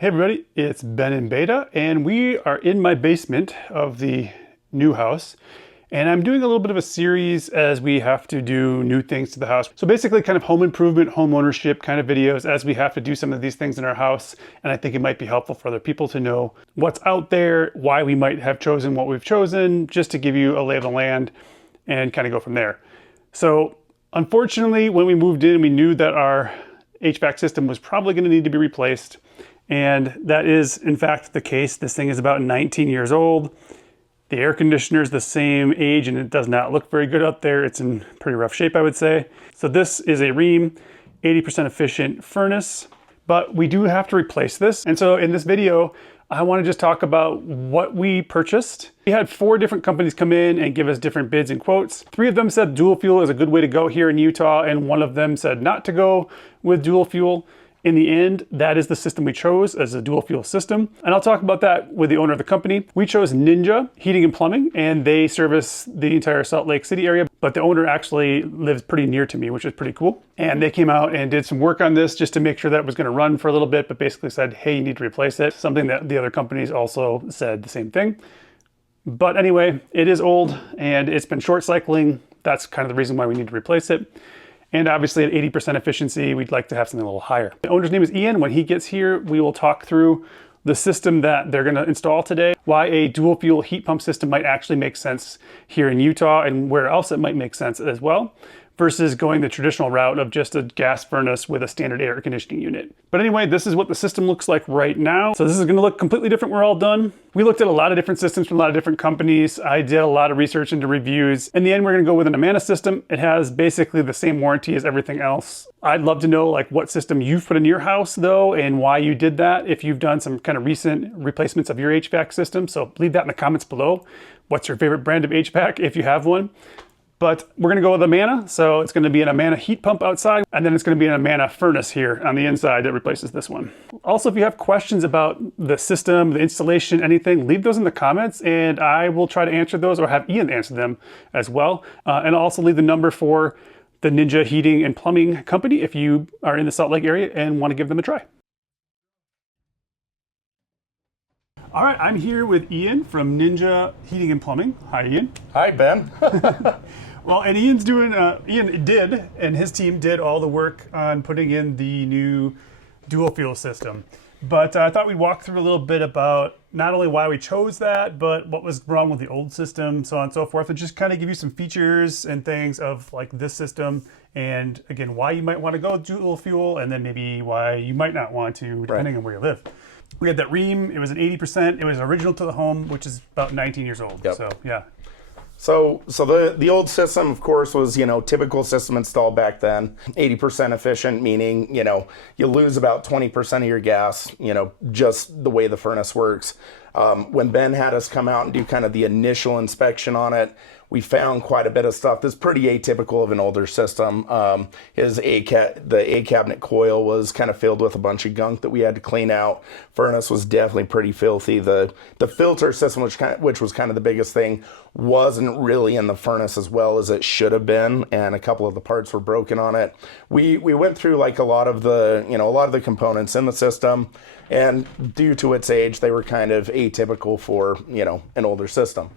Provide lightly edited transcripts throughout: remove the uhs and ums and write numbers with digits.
Hey everybody, it's Ben in Beta, and we are in my basement of the new house. And I'm doing a little bit of a series as we have to do new things to the house. So basically kind of home improvement, home ownership kind of videos as we have to do some of these things in our house. And I think it might be helpful for other people to know what's out there, why we might have chosen what we've chosen, just to give you a lay of the land and kind of go from there. So unfortunately, when we moved in, we knew that our HVAC system was probably going to need to be replaced. And that is, in fact, the case. This thing is about 19 years old. The air conditioner is the same age and it does not look very good out there. It's in pretty rough shape, I would say. So this is a Rheem 80% efficient furnace, but we do have to replace this. And so in this video, I want to just talk about what we purchased. We had 4 different companies come in and give us different bids and quotes. 3 of them said dual fuel is a good way to go here in Utah, and 1 of them said not to go with dual fuel. In the end, that is the system we chose as a dual fuel system. And I'll talk about that with the owner of the company. We chose Ninja Heating and Plumbing, and they service the entire Salt Lake City area, but the owner actually lives pretty near to me, which is pretty cool. And they came out and did some work on this just to make sure that it was gonna run for a little bit, but basically said, hey, you need to replace it. Something that the other companies also said the same thing. But anyway, it is old and it's been short cycling. That's kind of the reason why we need to replace it. And obviously at 80% efficiency, we'd like to have something a little higher. The owner's name is Ian. When he gets here, we will talk through the system that they're gonna install today, why a dual fuel heat pump system might actually make sense here in Utah and where else it might make sense as well, versus going the traditional route of just a gas furnace with a standard air conditioning unit. But anyway, this is what the system looks like right now. So this is gonna look completely different when we're all done. We looked at a lot of different systems from a lot of different companies. I did a lot of research into reviews. In the end, we're gonna go with an Amana system. It has basically the same warranty as everything else. I'd love to know like what system you've put in your house though, and why you did that. If you've done some kind of recent replacements of your HVAC system. So leave that in the comments below. What's your favorite brand of HVAC if you have one? But we're gonna go with Amana. So it's gonna be an Amana heat pump outside, and then it's gonna be an Amana furnace here on the inside that replaces this one. Also, if you have questions about the system, the installation, anything, leave those in the comments and I will try to answer those or have Ian answer them as well. And I'll also leave the number for the Ninja Heating and Plumbing Company if you are in the Salt Lake area and wanna give them a try. All right, I'm here with Ian from Ninja Heating and Plumbing. Hi, Ian. Hi, Ben. Well, and Ian's doing, Ian did, and his team did all the work on putting in the new dual fuel system. But I thought we'd walk through a little bit about not only why we chose that, but what was wrong with the old system, so on and so forth, and just kind of give you some features and things of like this system, and again, why you might want to go dual fuel, and then maybe why you might not want to, depending on where you live. We had that Rheem, it was an 80%, it was original to the home, which is about 19 years old, Yep. so yeah. So the old system, of course, was, typical system installed back then. 80% efficient, meaning, you lose about 20% of your gas, just the way the furnace works. When Ben had us come out and do kind of the initial inspection on it, we found quite a bit of stuff that's pretty atypical of an older system. The A cabinet coil was kind of filled with a bunch of gunk that we had to clean out. Furnace was definitely pretty filthy. The filter system, which was kind of the biggest thing, wasn't really in the furnace as well as it should have been, and a couple of the parts were broken on it. We went through like a lot of the components in the system, and due to its age, they were kind of atypical for an older system.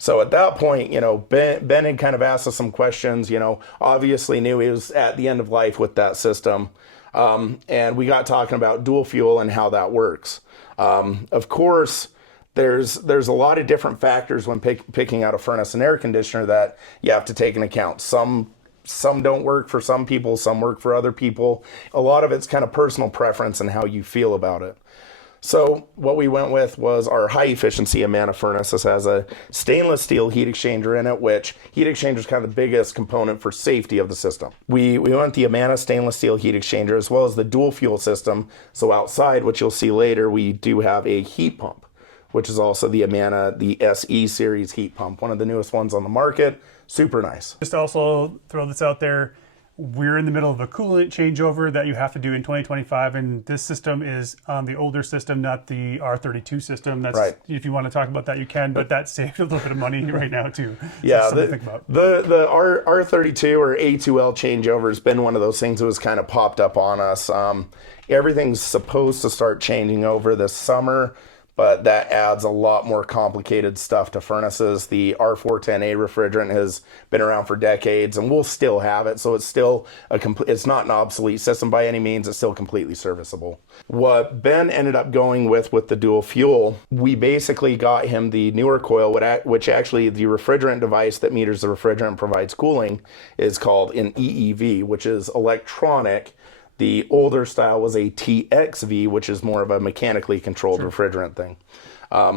So at that point, Ben had kind of asked us some questions, obviously knew he was at the end of life with that system. And we got talking about dual fuel and how that works. Of course, there's a lot of different factors when picking out a furnace and air conditioner that you have to take into account. Some don't work for some people, some work for other people. A lot of it's kind of personal preference and how you feel about it. So what we went with was our high efficiency Amana furnace. This has a stainless steel heat exchanger in it, which heat exchanger is kind of the biggest component for safety of the system. We went the Amana stainless steel heat exchanger as well as the dual fuel system. So outside, which you'll see later, we do have a heat pump, which is also the Amana, the SE series heat pump, one of the newest ones on the market. Super nice. Just also throw this out there. we're in the middle of a coolant changeover that you have to do in 2025, and this system is on the older system, not the R32 system. That's Right. If you want to talk about that, you can, but that saves a little bit of money right now too. So Yeah, something to think about. the R32 or A2L changeover has been one of those things that was kind of popped up on us. Everything's supposed to start changing over this summer, but that adds a lot more complicated stuff to furnaces. The R410A refrigerant has been around for decades, and we'll still have it, so it's still it's not an obsolete system by any means. It's still completely serviceable. What Ben ended up going with the dual fuel, we basically got him the newer coil, which actually the refrigerant device that meters the refrigerant and provides cooling is called an EEV, which is electronic. The older style was a TXV, which is more of a mechanically controlled refrigerant thing.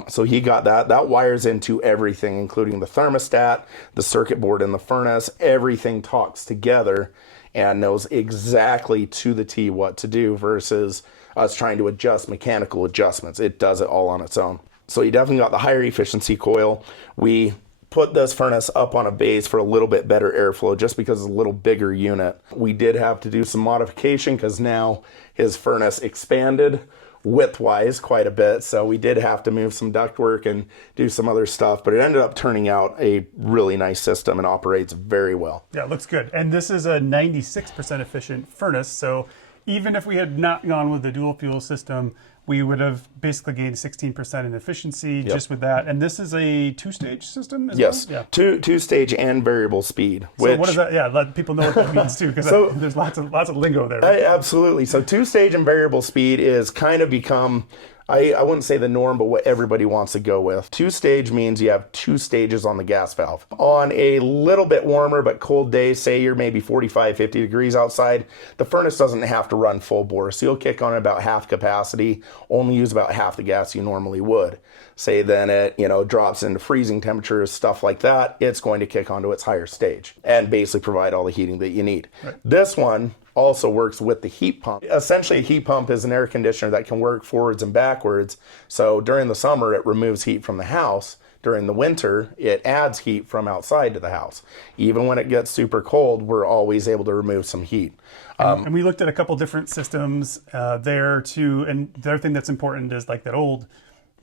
So he got that. That wires into everything, including the thermostat, the circuit board in the furnace. Everything talks together and knows exactly to the T what to do versus us trying to adjust mechanical adjustments. It does it all on its own. So he definitely got the higher efficiency coil. We put this furnace up on a base for a little bit better airflow just because it's a little bigger unit. We did have to do some modification because now his furnace expanded width-wise quite a bit, so we did have to move some ductwork and do some other stuff, but it ended up turning out a really nice system and operates very well. Yeah, it looks good. And this is a 96% efficient furnace, so even if we had not gone with the dual fuel system, we would have basically gained 16% in efficiency just with that. And this is a two-stage system as Yes, well? two-stage and variable speed. So what is that? Yeah, let people know what that means too, because there's lots of lingo there. Right? Absolutely. So two-stage and variable speed is kind of become, I wouldn't say the norm, but what everybody wants to go with. Two-stage means you have two stages on the gas valve. On a little bit warmer but cold day, say you're maybe 45, 50 degrees outside, the furnace doesn't have to run full bore. So you'll kick on about half capacity, only use about half the gas you normally would. Say then it drops into freezing temperatures, stuff like that, it's going to kick onto its higher stage and basically provide all the heating that you need. Right. This one also works with the heat pump. Essentially, a heat pump is an air conditioner that can work forwards and backwards. So during the summer, it removes heat from the house. During the winter, it adds heat from outside to the house. Even when it gets super cold, we're always able to remove some heat. And we looked at a couple different systems there too. And the other thing that's important is like the old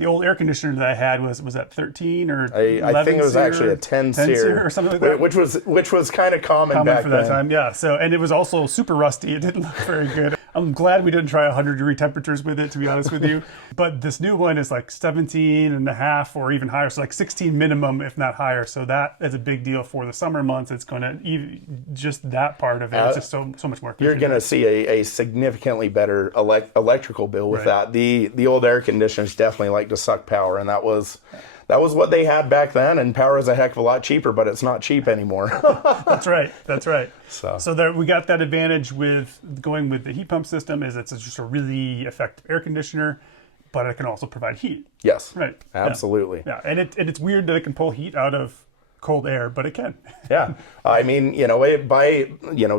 air conditioner that I had was that 13 or 11 I think it was SEER, actually a 10 SEER or something like that, which was kind of common back for that then. time. Yeah. So and it was also super rusty. It didn't look very good. I'm glad we didn't try 100-degree temperatures with it, to be honest with you. But this new one is like 17 and a half or even higher, so like 16 minimum, if not higher. So that is a big deal for the summer months. It's going to just that part of it. It's just so much more efficient. You're going to see a significantly better electrical bill with that. The old air conditioners definitely like to suck power, and that was what they had back then, and power is a heck of a lot cheaper, but it's not cheap anymore. That's right. So there, we got that advantage with going with the heat pump system is it's just a really effective air conditioner, but it can also provide heat. Yes. Right. Absolutely. Yeah. And it's weird that it can pull heat out of cold air, but it can. Yeah. I mean, by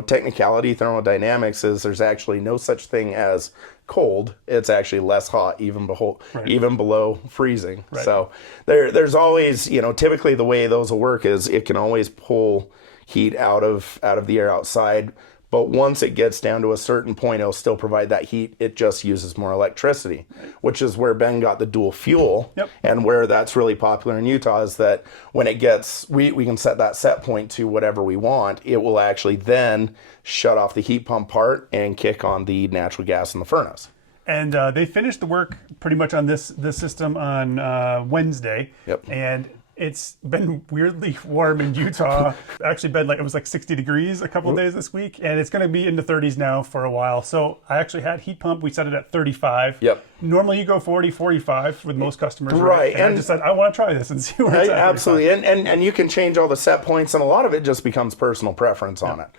technicality, thermodynamics is there's actually no such thing as cold. It's actually less hot, even below freezing. Right. So there's always, typically the way those will work is it can always pull heat out of the air outside. But once it gets down to a certain point, it'll still provide that heat. It just uses more electricity, which is where Ben got the dual fuel. Yep. And where that's really popular in Utah is that when it gets, we can set that set point to whatever we want. It will actually then shut off the heat pump part and kick on the natural gas in the furnace. And they finished the work pretty much on this system on Wednesday. Yep. And it's been weirdly warm in Utah. Actually been it was like 60 degrees a couple of days this week, and it's going to be in the 30s now for a while. So I actually had heat pump. We set it at 35. Yep. Normally you go 40, 45 with most customers. Right. And I just said, I want to try this and see where it's at. Absolutely. And you can change all the set points, and a lot of it just becomes personal preference on it.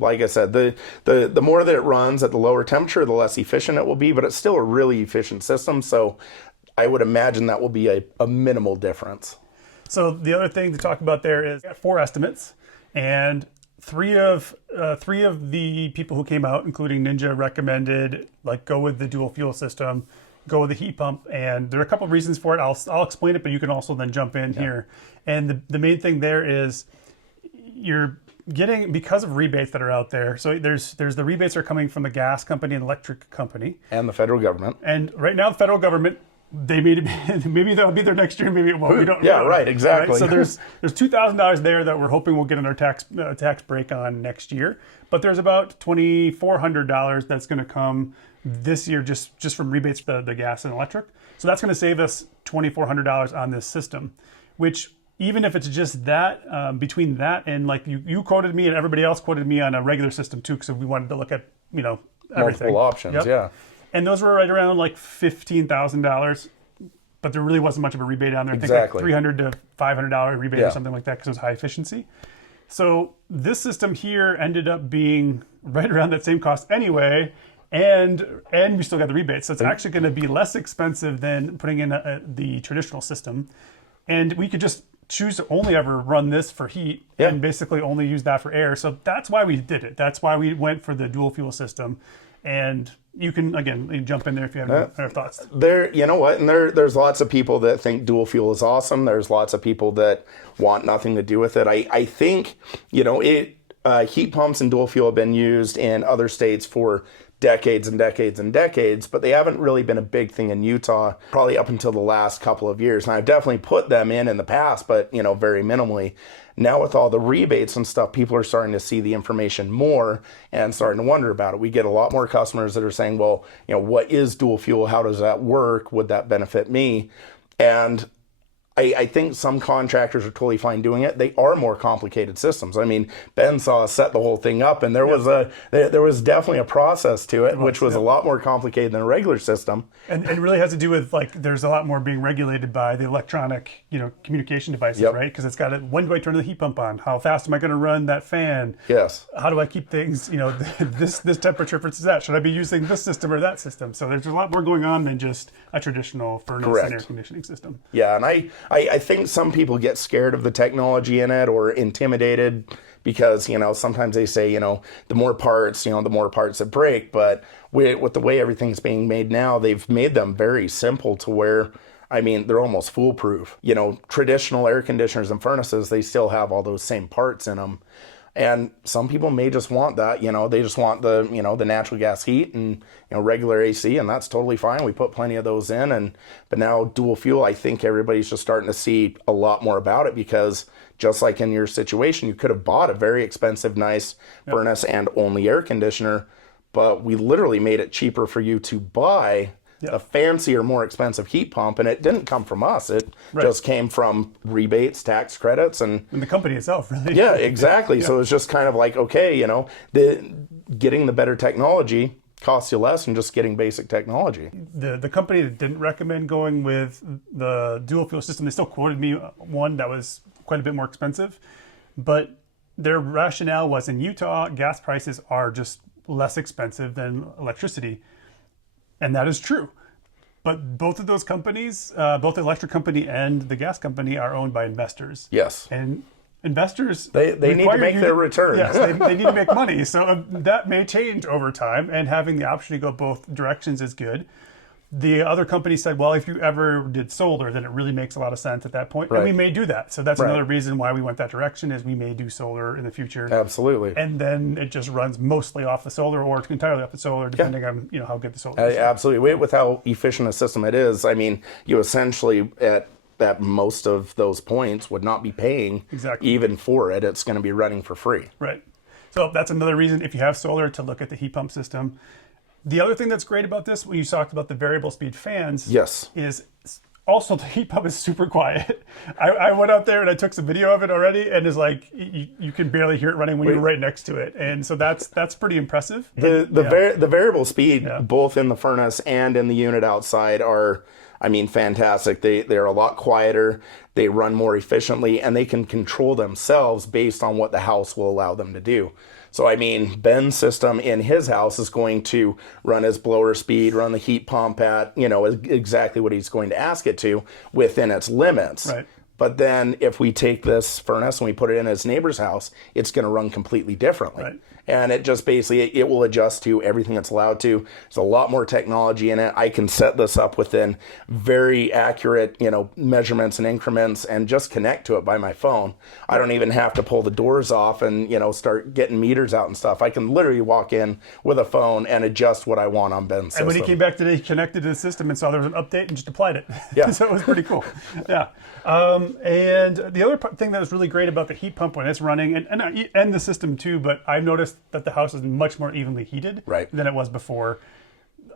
Like I said, the more that it runs at the lower temperature, the less efficient it will be, but it's still a really efficient system. So I would imagine that will be a minimal difference. So the other thing to talk about there is 4 estimates, and three of the people who came out, including Ninja, recommended go with the dual fuel system, go with the heat pump, and there are a couple of reasons for it. I'll explain it, but you can also then jump in here. And the main thing there is because of rebates that are out there. So there's the rebates that are coming from the gas company and electric company. And the federal government. And right now, the federal government, they made it, maybe that'll be there next year, maybe it won't. We don't Yeah, know. right, exactly. Right? So there's $2,000 there that we're hoping we'll get on our tax break on next year. But there's about $2,400 that's going to come this year just from rebates for the gas and electric. So that's going to save us $2,400 on this system, which even if it's just that, between that and like you quoted me and everybody else quoted me on a regular system too, because we wanted to look at, everything. Multiple options, Yep. yeah. And those were right around like $15,000, but there really wasn't much of a rebate on there. I Exactly. think like $300 to $500 rebate Yeah. or something like that because it was high efficiency. So this system here ended up being right around that same cost anyway, and we still got the rebate. So it's actually going to be less expensive than putting in the traditional system. And we could just choose to only ever run this for heat and basically only use that for air. So that's why we did it. That's why we went for the dual fuel system. And you can, again, jump in there if you have any other thoughts. You know what? And there's lots of people that think dual fuel is awesome. There's lots of people that want nothing to do with it. I think, heat pumps and dual fuel have been used in other states for decades and decades and decades, but they haven't really been a big thing in Utah, probably up until the last couple of years. And I've definitely put them in the past, but, very minimally. Now with all the rebates and stuff, people are starting to see the information more and starting to wonder about it. We get a lot more customers that are saying, well, what is dual fuel? How does that work? Would that benefit me? And I think some contractors are totally fine doing it. They are more complicated systems. I mean, Ben saw us set the whole thing up, and there was definitely a process to it, which was a lot more complicated than a regular system. And it really has to do with there's a lot more being regulated by the electronic, communication devices, right? Because it's got when do I turn the heat pump on? How fast am I going to run that fan? Yes. How do I keep things, this temperature versus that? Should I be using this system or that system? So there's a lot more going on than just a traditional furnace and air conditioning system. Yeah, and I think some people get scared of the technology in it or intimidated because, sometimes they say, the more parts, the more parts that break. But with the way everything's being made now, they've made them very simple to where, they're almost foolproof. Traditional air conditioners and furnaces, they still have all those same parts in them. And some people may just want that, they just want the, the natural gas heat and, regular AC, and that's totally fine. We put plenty of those in, but now dual fuel, I think everybody's just starting to see a lot more about it because just like in your situation, you could have bought a very expensive, nice furnace and only air conditioner, but we literally made it cheaper for you to buy a fancier, more expensive heat pump, and it didn't come from us. It just came from rebates, tax credits, and the company itself, really. Yeah, exactly. So it's just kind of like, okay, getting the better technology costs you less than just getting basic technology. The company that didn't recommend going with the dual fuel system, they still quoted me one that was quite a bit more expensive, but their rationale was in Utah, gas prices are just less expensive than electricity. And that is true. But both of those companies, both the electric company and the gas company, are owned by investors. Yes. And investors... They need to make their return. Yes, they need to make money. So that may change over time, and having the option to go both directions is good. The other company said, well, if you ever did solar, then it really makes a lot of sense at that point. And we may do that. So that's another reason why we went that direction, is we may do solar in the future. Absolutely. And then it just runs mostly off the solar or entirely off the solar, depending on how good the solar is. Absolutely. With how efficient a system it is, you essentially at most of those points would not be paying even for it. It's going to be running for free. Right. So that's another reason, if you have solar, to look at the heat pump system. The other thing that's great about this, when you talked about the variable speed fans, is also the heat pump is super quiet. I went out there and I took some video of it already, and it's like you can barely hear it running when you're right next to it, and so that's pretty impressive. The variable speed, both in the furnace and in the unit outside, are fantastic. They're a lot quieter. They run more efficiently, and they can control themselves based on what the house will allow them to do. So, Ben's system in his house is going to run his blower speed, run the heat pump at, exactly what he's going to ask it to within its limits. Right. But then if we take this furnace and we put it in his neighbor's house, it's going to run completely differently. Right. And it just basically, it will adjust to everything it's allowed to. There's a lot more technology in it. I can set this up within very accurate, measurements and increments and just connect to it by my phone. I don't even have to pull the doors off and, start getting meters out and stuff. I can literally walk in with a phone and adjust what I want on Ben's system. And when he came back today, he connected to the system and saw there was an update and just applied it. Yeah. So it was pretty cool. Yeah. And the other thing that was really great about the heat pump when it's running, and the system too, but I've noticed that the house is much more evenly heated than it was before.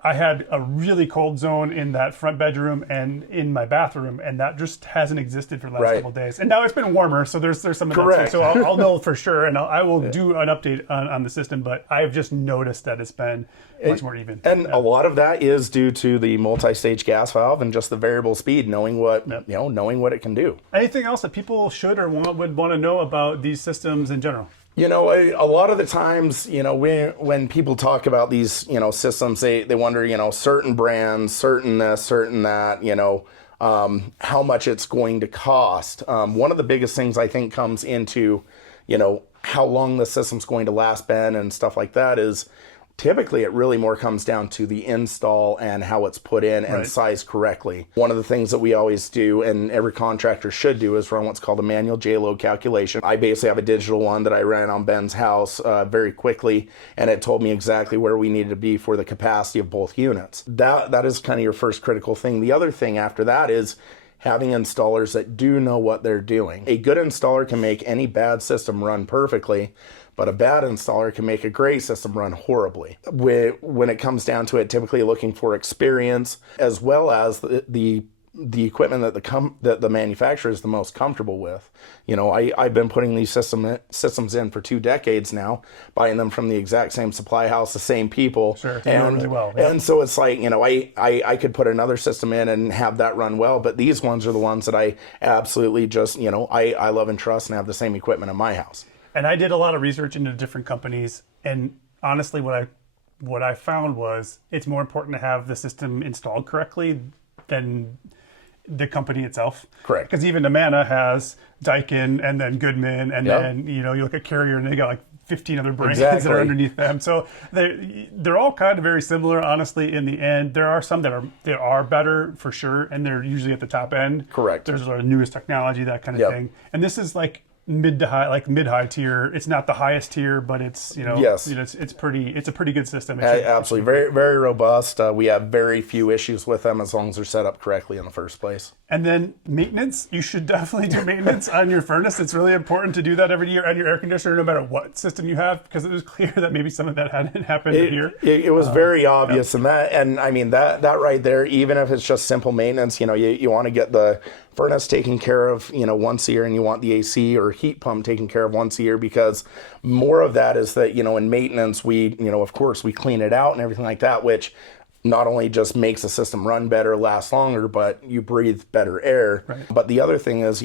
I had a really cold zone in that front bedroom and in my bathroom, and that just hasn't existed for the last couple of days. And now it's been warmer, so there's some of that too. So I'll know for sure, and I will do an update on the system. But I've just noticed that it's been much more even. And a lot of that is due to the multi-stage gas valve and just the variable speed, knowing what knowing what it can do. Anything else that people should or would want to know about these systems in general? A lot of the times, when people talk about these, systems, they wonder, certain brands, certain this, certain that, how much it's going to cost. One of the biggest things I think comes into, how long the system's going to last, Ben, and stuff like that is typically it really more comes down to the install and how it's put in and sized correctly. One of the things that we always do, and every contractor should do, is run what's called a manual J-load calculation. I basically have a digital one that I ran on Ben's house very quickly, and it told me exactly where we needed to be for the capacity of both units. That is kind of your first critical thing. The other thing after that is having installers that do know what they're doing. A good installer can make any bad system run perfectly, but a bad installer can make a great system run horribly. When it comes down to it, typically looking for experience as well as the equipment that the manufacturer is the most comfortable with. I've been putting these systems in for 2 decades now, buying them from the exact same supply house, the same people. Sure, and really well. Yeah. And so it's like, I could put another system in and have that run well, but these ones are the ones that I absolutely just, I love and trust and have the same equipment in my house. And I did a lot of research into different companies, and honestly, what I found was it's more important to have the system installed correctly than the company itself. Correct. Because even Amana has Daikin and then Goodman, and then you look at Carrier and they got like 15 other brands that are underneath them. So they're all kind of very similar, honestly. In the end, there are some that are better for sure, and they're usually at the top end. Correct. There's the newest technology, that kind of thing, and this is like mid to high, like mid-high tier. It's not the highest tier, but it's it's a pretty good system. Absolutely, very very robust. We have very few issues with them as long as they're set up correctly in the first place. And then maintenance, you should definitely do maintenance on your furnace. It's really important to do that every year, and your air conditioner, no matter what system you have, because it was clear that maybe some of that hadn't happened here. It was very obvious, and I mean that right there. Even if it's just simple maintenance, you want to get the furnace taken care of, once a year, and you want the AC or heat pump taken care of once a year, because more of that is that, in maintenance, we, of course, we clean it out and everything like that, which not only just makes the system run better, last longer, but you breathe better air. Right. But the other thing is,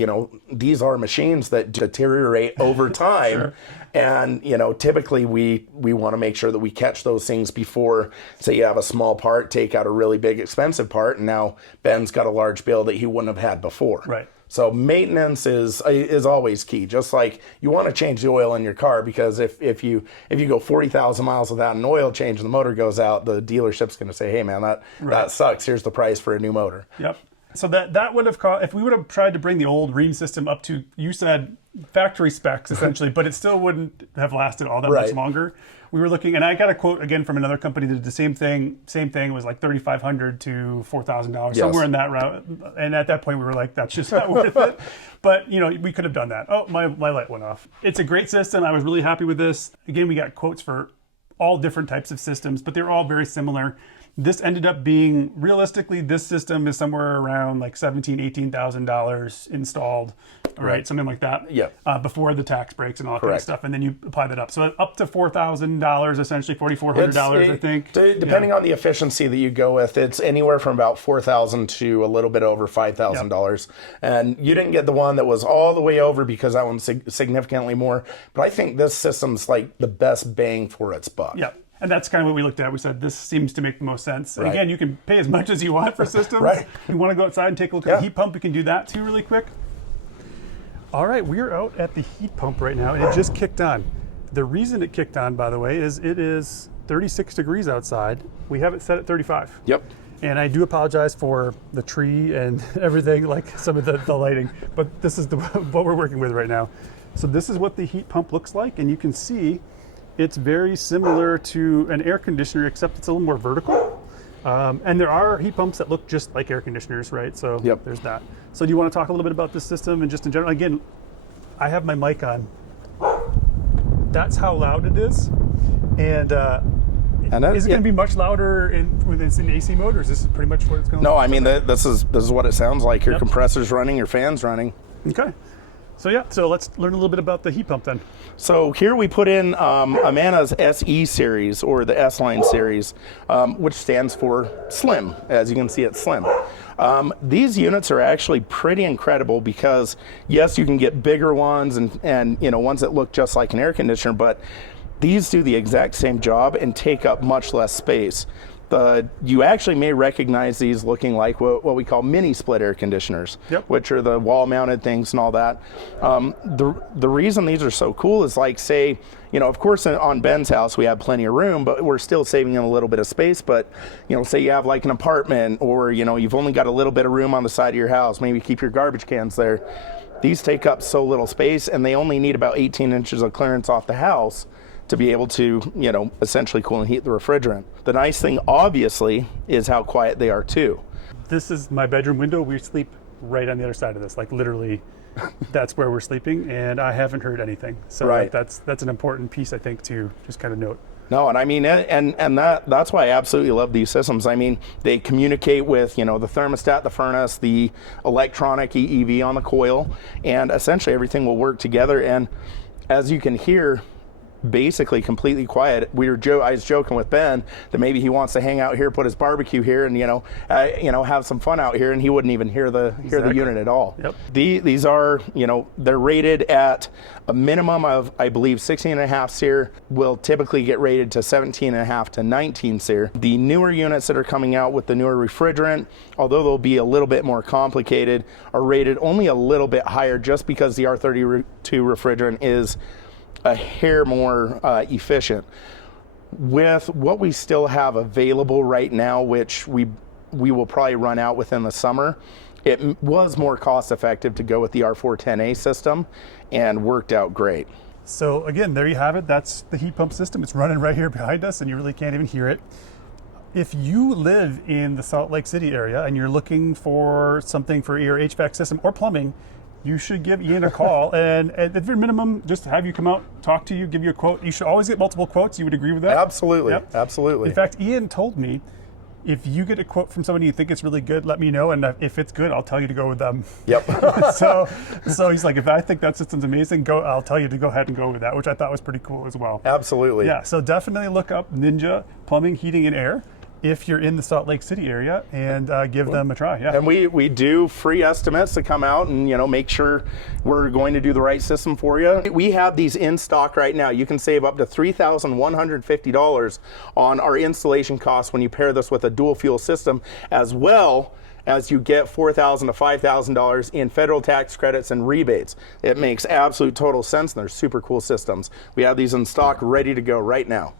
these are machines that deteriorate over time. Sure. And, typically we want to make sure that we catch those things before, say you have a small part, take out a really big expensive part, and now Ben's got a large bill that he wouldn't have had before. Right. So maintenance is always key. Just like you want to change the oil in your car, because if you go 40,000 miles without an oil change and the motor goes out, the dealership's going to say, hey man, that sucks. Here's the price for a new motor. Yep. So that would have cost, if we would have tried to bring the old Ream system up to, you said factory specs essentially, but it still wouldn't have lasted all that much longer. We were looking, and I got a quote again from another company that did the same thing. It was like $3,500 to $4,000, somewhere in that route. And at that point, we were like, that's just not worth it. But we could have done that. Oh, my light went off. It's a great system. I was really happy with this. Again, we got quotes for all different types of systems, but they're all very similar. This ended up being, realistically, this system is somewhere around like $17,000, $18,000 installed, right? Something like that. Yeah. Before the tax breaks and all that kind of stuff, and then you apply that up. So up to $4,000, essentially $4,400, I think. Depending on the efficiency that you go with, it's anywhere from about $4,000 to a little bit over $5,000. And you didn't get the one that was all the way over, because that one's significantly more. But I think this system's like the best bang for its buck. Yeah. And that's kind of what we looked at. We said, this seems to make the most sense. And again, you can pay as much as you want for systems. Right. If you want to go outside and take a look at the heat pump, we can do that too really quick. All right, we are out at the heat pump right now, and it just kicked on. The reason it kicked on, by the way, is it is 36 degrees outside. We have it set at 35. Yep. And I do apologize for the tree and everything, like some of the lighting, but this is what we're working with right now. So this is what the heat pump looks like, and you can see it's very similar to an air conditioner, except it's a little more vertical. And there are heat pumps that look just like air conditioners, right? So Yep. There's that. So do you want to talk a little bit about this system and just in general? Again, I have my mic on. That's how loud it is. And is it going to be much louder when it's in AC mode, or is this pretty much what it's going to No, I mean, this is what it sounds like. Your Yep. compressor's running, your fan's running. Okay. So yeah, so let's learn a little bit about the heat pump then. So here we put in Amana's SE series, or the S-Line series, which stands for Slim. As you can see, it's Slim. These units are actually pretty incredible because, yes, you can get bigger ones and ones that look just like an air conditioner, but these do the exact same job and take up much less space. You actually may recognize these looking like what we call mini split air conditioners, Yep. which are the wall mounted things and all that. The reason these are so cool is, like, say, of course on Ben's house we have plenty of room, but we're still saving him a little bit of space. But say you have like an apartment, or you've only got a little bit of room on the side of your house, maybe keep your garbage cans there. These take up so little space, and they only need about 18 inches of clearance off the house to be able to, essentially cool and heat the refrigerant. The nice thing, obviously, is how quiet they are too. This is my bedroom window. We sleep right on the other side of this, like literally that's where we're sleeping, and I haven't heard anything. So Right. that's an important piece, I think, to just kind of note. No, and I mean, and that's why I absolutely love these systems. I mean, they communicate with, the thermostat, the furnace, the electronic EEV on the coil, and essentially everything will work together. And as you can hear, basically completely quiet. I was joking with Ben that maybe he wants to hang out here, put his barbecue here, and have some fun out here, and he wouldn't even hear the unit at all. Yep. These are, they're rated at a minimum of, I believe, 16.5 SEER. Will typically get rated to 17.5 to 19 SEER. The newer units that are coming out with the newer refrigerant, although they'll be a little bit more complicated, are rated only a little bit higher, just because the R32 refrigerant is a hair more efficient. With what we still have available right now, which we will probably run out within the summer, it was more cost effective to go with the R410A system, and worked out great. So again, there you have it. That's the heat pump system. It's running right here behind us, and you really can't even hear it. If you live in the Salt Lake City area and you're looking for something for your HVAC system or plumbing, you should give Ian a call, and at the very minimum, just have you come out, talk to you, give you a quote. You should always get multiple quotes. You would agree with that? Absolutely. Yep. Absolutely. In fact, Ian told me, if you get a quote from somebody you think it's really good, let me know, and if it's good, I'll tell you to go with them. Yep. so he's like, if I think that system's amazing, I'll tell you to go ahead and go with that, which I thought was pretty cool as well. Absolutely. Yeah, so definitely look up Ninja Plumbing, Heating, and Air if you're in the Salt Lake City area, and give them a try. Yeah. And we do free estimates to come out and make sure we're going to do the right system for you. We have these in stock right now. You can save up to $3,150 on our installation costs when you pair this with a dual fuel system, as well as you get $4,000 to $5,000 in federal tax credits and rebates. It makes absolute total sense, and they're super cool systems. We have these in stock ready to go right now.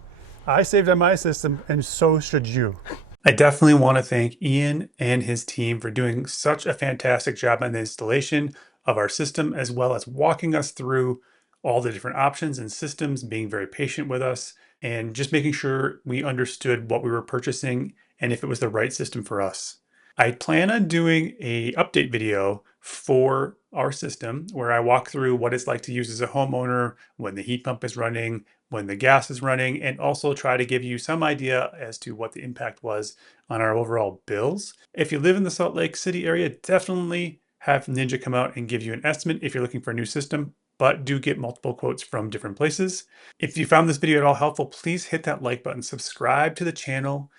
I saved on my system, and so should you. I definitely want to thank Ian and his team for doing such a fantastic job on the installation of our system, as well as walking us through all the different options and systems, being very patient with us, and just making sure we understood what we were purchasing and if it was the right system for us. I plan on doing a update video for our system where I walk through what it's like to use as a homeowner when the heat pump is running, when the gas is running, and also try to give you some idea as to what the impact was on our overall bills. If you live in the Salt Lake City area, definitely have Ninja come out and give you an estimate if you're looking for a new system, but do get multiple quotes from different places. If you found this video at all helpful, please hit that like button, subscribe to the channel,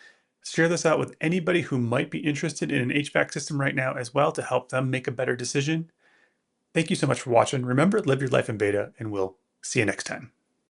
share this out with anybody who might be interested in an HVAC system right now as well, to help them make a better decision. Thank you so much for watching. Remember, live your life in beta, and we'll see you next time.